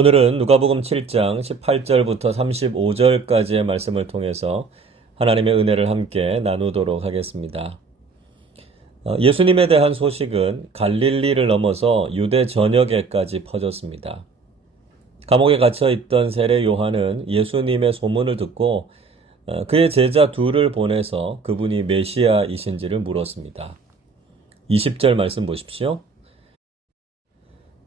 오늘은 누가복음 7장 18절부터 35절까지의 말씀을 통해서 하나님의 은혜를 함께 나누도록 하겠습니다. 예수님에 대한 소식은 갈릴리를 넘어서 유대 전역에까지 퍼졌습니다. 감옥에 갇혀 있던 세례 요한은 예수님의 소문을 듣고 그의 제자 둘을 보내서 그분이 메시아이신지를 물었습니다. 20절 말씀 보십시오.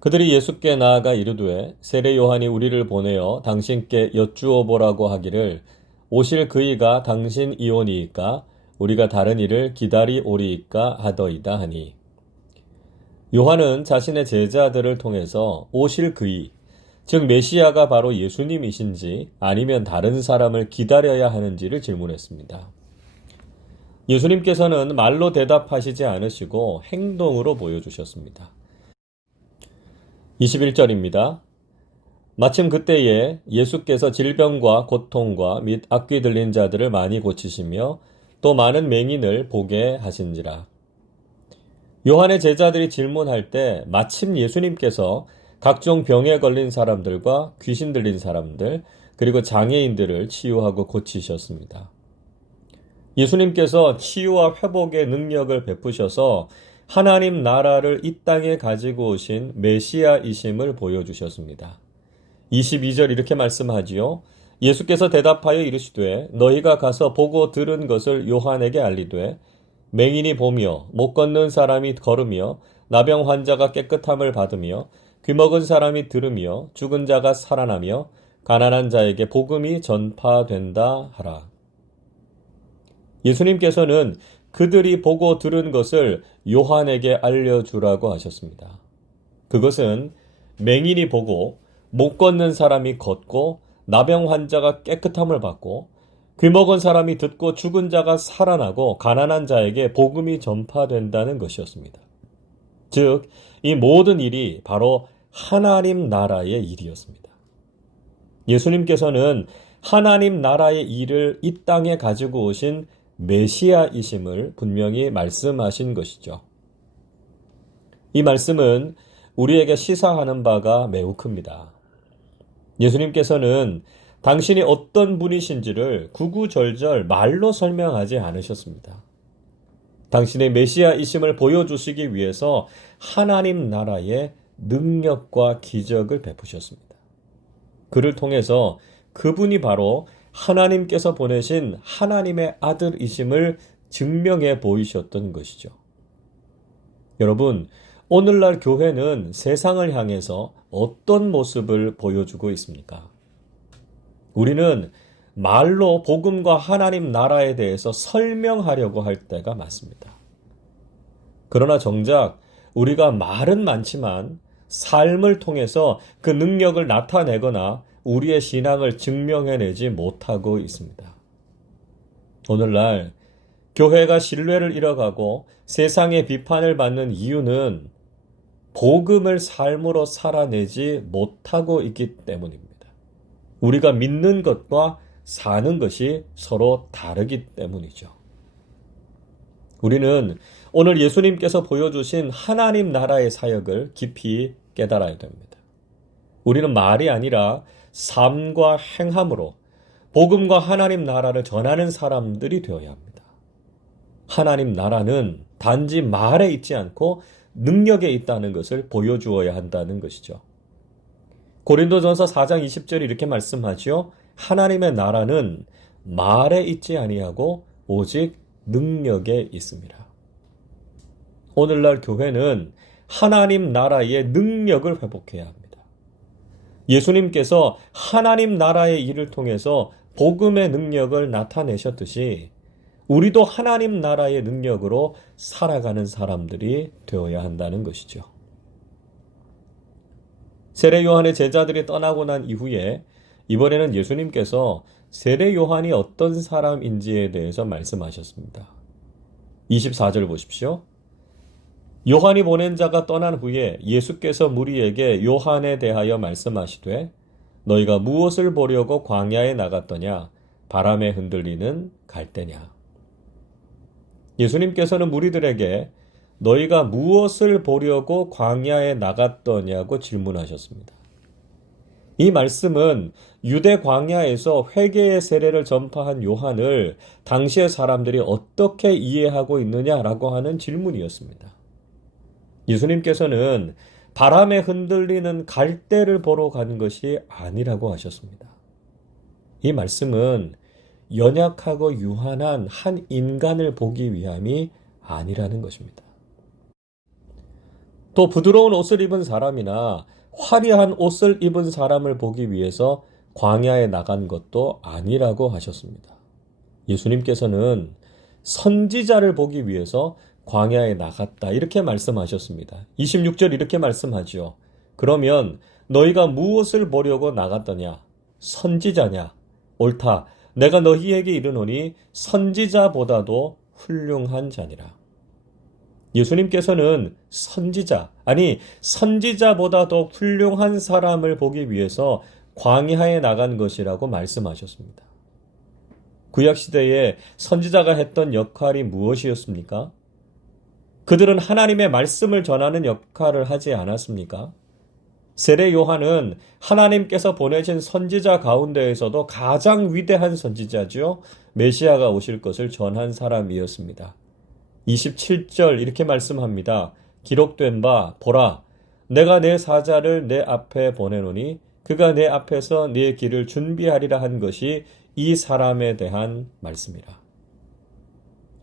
그들이 예수께 나아가 이르되 세례 요한이 우리를 보내어 당신께 여쭈어 보라고 하기를 오실 그이가 당신이오니이까 우리가 다른 이를 기다리오리이까 하더이다 하니, 요한은 자신의 제자들을 통해서 오실 그이, 즉 메시아가 바로 예수님이신지 아니면 다른 사람을 기다려야 하는지를 질문했습니다. 예수님께서는 말로 대답하시지 않으시고 행동으로 보여주셨습니다. 21절입니다. 마침 그때에 예수께서 질병과 고통과 및 악귀 들린 자들을 많이 고치시며 또 많은 맹인을 보게 하신지라. 요한의 제자들이 질문할 때 마침 예수님께서 각종 병에 걸린 사람들과 귀신 들린 사람들, 그리고 장애인들을 치유하고 고치셨습니다. 예수님께서 치유와 회복의 능력을 베푸셔서 하나님 나라를 이 땅에 가지고 오신 메시아이심을 보여주셨습니다. 22절 이렇게 말씀하지요. 예수께서 대답하여 이르시되 너희가 가서 보고 들은 것을 요한에게 알리되 맹인이 보며 못 걷는 사람이 걸으며 나병 환자가 깨끗함을 받으며 귀먹은 사람이 들으며 죽은 자가 살아나며 가난한 자에게 복음이 전파된다 하라. 예수님께서는 그들이 보고 들은 것을 요한에게 알려주라고 하셨습니다. 그것은 맹인이 보고 못 걷는 사람이 걷고 나병 환자가 깨끗함을 받고 귀먹은 사람이 듣고 죽은 자가 살아나고 가난한 자에게 복음이 전파된다는 것이었습니다. 즉, 이 모든 일이 바로 하나님 나라의 일이었습니다. 예수님께서는 하나님 나라의 일을 이 땅에 가지고 오신 메시아이심을 분명히 말씀하신 것이죠. 이 말씀은 우리에게 시사하는 바가 매우 큽니다. 예수님께서는 당신이 어떤 분이신지를 구구절절 말로 설명하지 않으셨습니다. 당신의 메시아이심을 보여주시기 위해서 하나님 나라의 능력과 기적을 베푸셨습니다. 그를 통해서 그분이 바로 하나님께서 보내신 하나님의 아들이심을 증명해 보이셨던 것이죠. 여러분, 오늘날 교회는 세상을 향해서 어떤 모습을 보여주고 있습니까? 우리는 말로 복음과 하나님 나라에 대해서 설명하려고 할 때가 많습니다. 그러나 정작 우리가 말은 많지만 삶을 통해서 그 능력을 나타내거나 우리의 신앙을 증명해내지 못하고 있습니다. 오늘날 교회가 신뢰를 잃어가고 세상의 비판을 받는 이유는 복음을 삶으로 살아내지 못하고 있기 때문입니다. 우리가 믿는 것과 사는 것이 서로 다르기 때문이죠. 우리는 오늘 예수님께서 보여주신 하나님 나라의 사역을 깊이 깨달아야 됩니다. 우리는 말이 아니라 삶과 행함으로 복음과 하나님 나라를 전하는 사람들이 되어야 합니다. 하나님 나라는 단지 말에 있지 않고 능력에 있다는 것을 보여주어야 한다는 것이죠. 고린도전서 4장 20절이 이렇게 말씀하죠. 하나님의 나라는 말에 있지 아니하고 오직 능력에 있습니다. 오늘날 교회는 하나님 나라의 능력을 회복해야 합니다. 예수님께서 하나님 나라의 일을 통해서 복음의 능력을 나타내셨듯이 우리도 하나님 나라의 능력으로 살아가는 사람들이 되어야 한다는 것이죠. 세례 요한의 제자들이 떠나고 난 이후에 이번에는 예수님께서 세례 요한이 어떤 사람인지에 대해서 말씀하셨습니다. 24절 보십시오. 요한이 보낸 자가 떠난 후에 예수께서 무리에게 요한에 대하여 말씀하시되 너희가 무엇을 보려고 광야에 나갔더냐? 바람에 흔들리는 갈대냐? 예수님께서는 무리들에게 너희가 무엇을 보려고 광야에 나갔더냐고 질문하셨습니다. 이 말씀은 유대 광야에서 회개의 세례를 전파한 요한을 당시의 사람들이 어떻게 이해하고 있느냐라고 하는 질문이었습니다. 예수님께서는 바람에 흔들리는 갈대를 보러 간 것이 아니라고 하셨습니다. 이 말씀은 연약하고 유한한 한 인간을 보기 위함이 아니라는 것입니다. 또 부드러운 옷을 입은 사람이나 화려한 옷을 입은 사람을 보기 위해서 광야에 나간 것도 아니라고 하셨습니다. 예수님께서는 선지자를 보기 위해서 광야에 나갔다 이렇게 말씀하셨습니다. 26절 이렇게 말씀하죠. 그러면 너희가 무엇을 보려고 나갔더냐? 선지자냐? 옳다. 내가 너희에게 이르노니 선지자보다도 훌륭한 자니라. 예수님께서는 선지자보다 더 훌륭한 사람을 보기 위해서 광야에 나간 것이라고 말씀하셨습니다. 구약시대에 선지자가 했던 역할이 무엇이었습니까? 그들은 하나님의 말씀을 전하는 역할을 하지 않았습니까? 세례 요한은 하나님께서 보내신 선지자 가운데에서도 가장 위대한 선지자죠. 메시아가 오실 것을 전한 사람이었습니다. 27절 이렇게 말씀합니다. 기록된 바 보라 내가 내 사자를 내 앞에 보내노니 그가 내 앞에서 네 길을 준비하리라 한 것이 이 사람에 대한 말씀이라.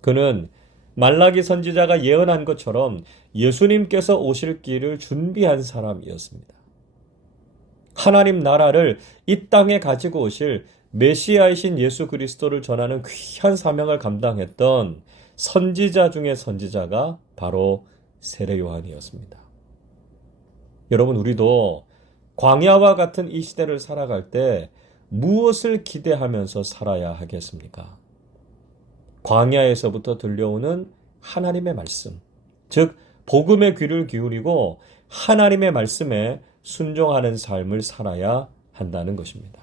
그는 말라기 선지자가 예언한 것처럼 예수님께서 오실 길을 준비한 사람이었습니다. 하나님 나라를 이 땅에 가지고 오실 메시아이신 예수 그리스도를 전하는 귀한 사명을 감당했던 선지자 중에 선지자가 바로 세례 요한이었습니다. 여러분, 우리도 광야와 같은 이 시대를 살아갈 때 무엇을 기대하면서 살아야 하겠습니까? 광야에서부터 들려오는 하나님의 말씀, 즉 복음의 귀를 기울이고 하나님의 말씀에 순종하는 삶을 살아야 한다는 것입니다.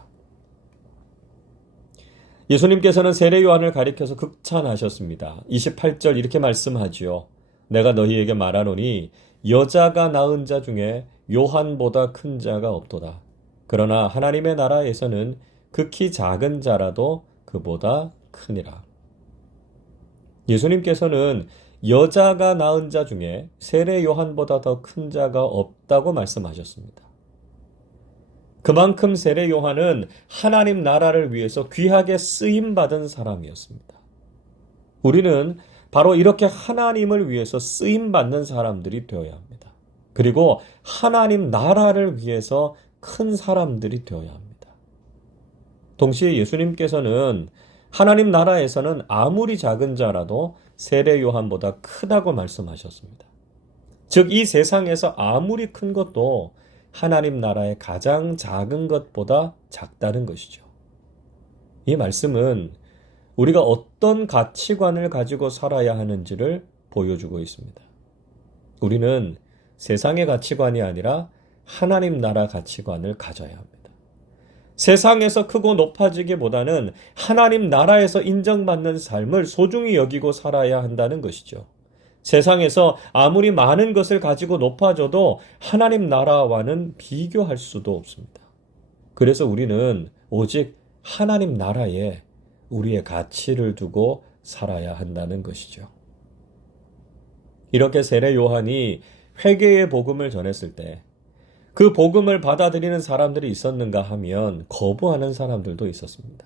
예수님께서는 세례 요한을 가리켜서 극찬하셨습니다. 28절 이렇게 말씀하지요. 내가 너희에게 말하노니 여자가 낳은 자 중에 요한보다 큰 자가 없도다. 그러나 하나님의 나라에서는 극히 작은 자라도 그보다 크니라. 예수님께서는 여자가 낳은 자 중에 세례 요한보다 더 큰 자가 없다고 말씀하셨습니다. 그만큼 세례 요한은 하나님 나라를 위해서 귀하게 쓰임받은 사람이었습니다. 우리는 바로 이렇게 하나님을 위해서 쓰임받는 사람들이 되어야 합니다. 그리고 하나님 나라를 위해서 큰 사람들이 되어야 합니다. 동시에 예수님께서는 하나님 나라에서는 아무리 작은 자라도 세례 요한보다 크다고 말씀하셨습니다. 즉, 이 세상에서 아무리 큰 것도 하나님 나라의 가장 작은 것보다 작다는 것이죠. 이 말씀은 우리가 어떤 가치관을 가지고 살아야 하는지를 보여주고 있습니다. 우리는 세상의 가치관이 아니라 하나님 나라 가치관을 가져야 합니다. 세상에서 크고 높아지기보다는 하나님 나라에서 인정받는 삶을 소중히 여기고 살아야 한다는 것이죠. 세상에서 아무리 많은 것을 가지고 높아져도 하나님 나라와는 비교할 수도 없습니다. 그래서 우리는 오직 하나님 나라에 우리의 가치를 두고 살아야 한다는 것이죠. 이렇게 세례 요한이 회개의 복음을 전했을 때 그 복음을 받아들이는 사람들이 있었는가 하면 거부하는 사람들도 있었습니다.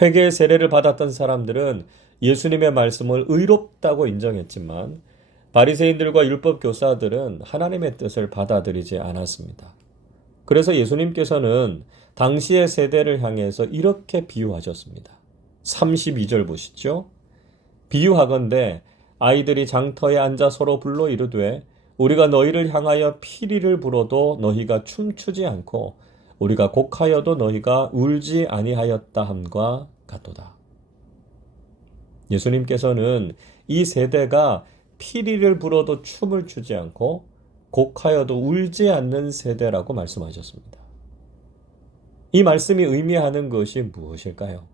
회개의 세례를 받았던 사람들은 예수님의 말씀을 의롭다고 인정했지만 바리새인들과 율법 교사들은 하나님의 뜻을 받아들이지 않았습니다. 그래서 예수님께서는 당시의 세대를 향해서 이렇게 비유하셨습니다. 32절 보시죠. 비유하건대 아이들이 장터에 앉아 서로 불러 이르되 우리가 너희를 향하여 피리를 불어도 너희가 춤추지 않고 우리가 곡하여도 너희가 울지 아니하였다 함과 같도다. 예수님께서는 이 세대가 피리를 불어도 춤을 추지 않고 곡하여도 울지 않는 세대라고 말씀하셨습니다. 이 말씀이 의미하는 것이 무엇일까요?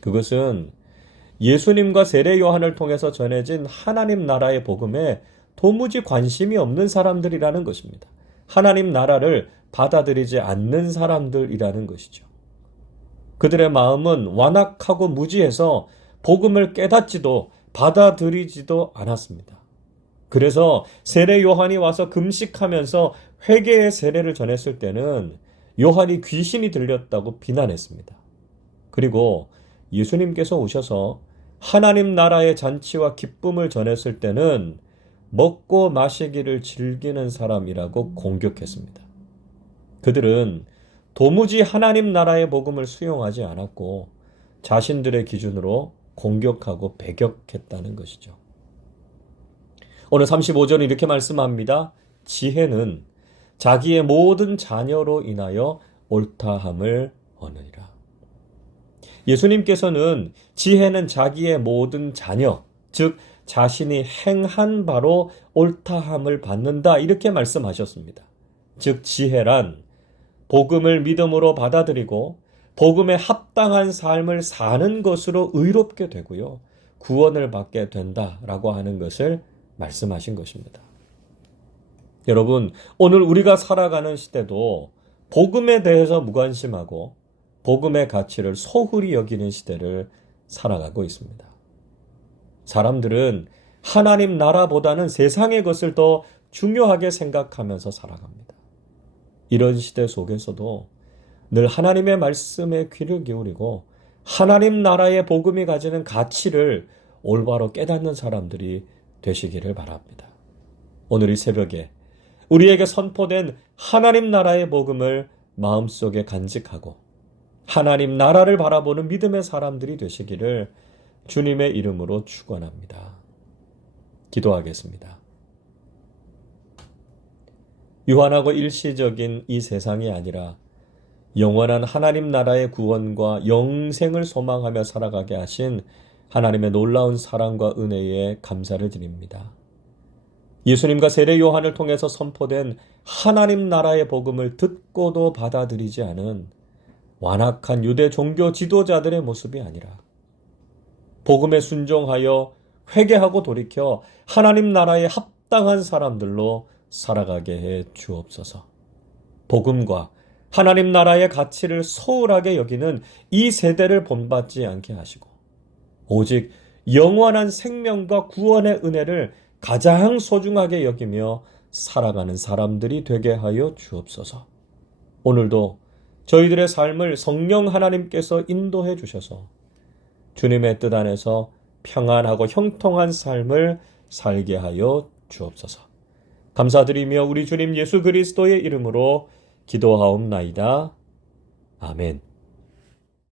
그것은 예수님과 세례 요한을 통해서 전해진 하나님 나라의 복음에 도무지 관심이 없는 사람들이라는 것입니다. 하나님 나라를 받아들이지 않는 사람들이라는 것이죠. 그들의 마음은 완악하고 무지해서 복음을 깨닫지도 받아들이지도 않았습니다. 그래서 세례 요한이 와서 금식하면서 회개의 세례를 전했을 때는 요한이 귀신이 들렸다고 비난했습니다. 그리고 예수님께서 오셔서 하나님 나라의 잔치와 기쁨을 전했을 때는 먹고 마시기를 즐기는 사람이라고 공격했습니다. 그들은 도무지 하나님 나라의 복음을 수용하지 않았고 자신들의 기준으로 공격하고 배격했다는 것이죠. 오늘 35절은 이렇게 말씀합니다. 지혜는 자기의 모든 자녀로 인하여 옳다함을 얻으리라. 예수님께서는 지혜는 자기의 모든 자녀, 즉 자신이 행한 바로 옳다함을 받는다 이렇게 말씀하셨습니다. 즉 지혜란 복음을 믿음으로 받아들이고 복음에 합당한 삶을 사는 것으로 의롭게 되고요. 구원을 받게 된다라고 하는 것을 말씀하신 것입니다. 여러분, 오늘 우리가 살아가는 시대도 복음에 대해서 무관심하고 복음의 가치를 소홀히 여기는 시대를 살아가고 있습니다. 사람들은 하나님 나라보다는 세상의 것을 더 중요하게 생각하면서 살아갑니다. 이런 시대 속에서도 늘 하나님의 말씀에 귀를 기울이고 하나님 나라의 복음이 가지는 가치를 올바로 깨닫는 사람들이 되시기를 바랍니다. 오늘 이 새벽에 우리에게 선포된 하나님 나라의 복음을 마음속에 간직하고 하나님 나라를 바라보는 믿음의 사람들이 되시기를 주님의 이름으로 축원합니다. 기도하겠습니다. 유한하고 일시적인 이 세상이 아니라 영원한 하나님 나라의 구원과 영생을 소망하며 살아가게 하신 하나님의 놀라운 사랑과 은혜에 감사를 드립니다. 예수님과 세례 요한을 통해서 선포된 하나님 나라의 복음을 듣고도 받아들이지 않은 완악한 유대 종교 지도자들의 모습이 아니라 복음에 순종하여 회개하고 돌이켜 하나님 나라에 합당한 사람들로 살아가게 해 주옵소서. 복음과 하나님 나라의 가치를 소홀하게 여기는 이 세대를 본받지 않게 하시고 오직 영원한 생명과 구원의 은혜를 가장 소중하게 여기며 살아가는 사람들이 되게 하여 주옵소서. 오늘도 저희들의 삶을 성령 하나님께서 인도해 주셔서 주님의 뜻 안에서 평안하고 형통한 삶을 살게 하여 주옵소서. 감사드리며 우리 주님 예수 그리스도의 이름으로 기도하옵나이다. 아멘.